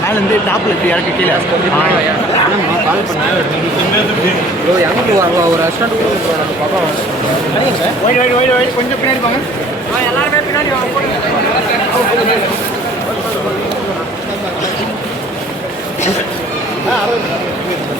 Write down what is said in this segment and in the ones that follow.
மேலேருந்து டாப்பில் இப்படி இறக்க கீழே. ஆமாம் கால் பண்ணேன் எனக்கு வரலாம் ஒரு ரெஸ்டாரண்ட் கூட நம்ம பார்க்கலாம். கொஞ்சம் பின்னாடி போங்க எல்லாருமே பின்னாடி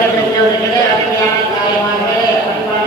பெற்றவர்களே அருமையான தாயமாக அன்பான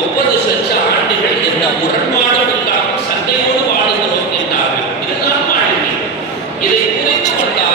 முப்பது லட்ச ஆண்டுகள் எந்த முரண்பாடும் இல்லாமல் சண்டையோடு வாழுகிறோம் என்றார்கள். இதுதான் வாழ்க்கை. இதை புரிந்து கொண்டார்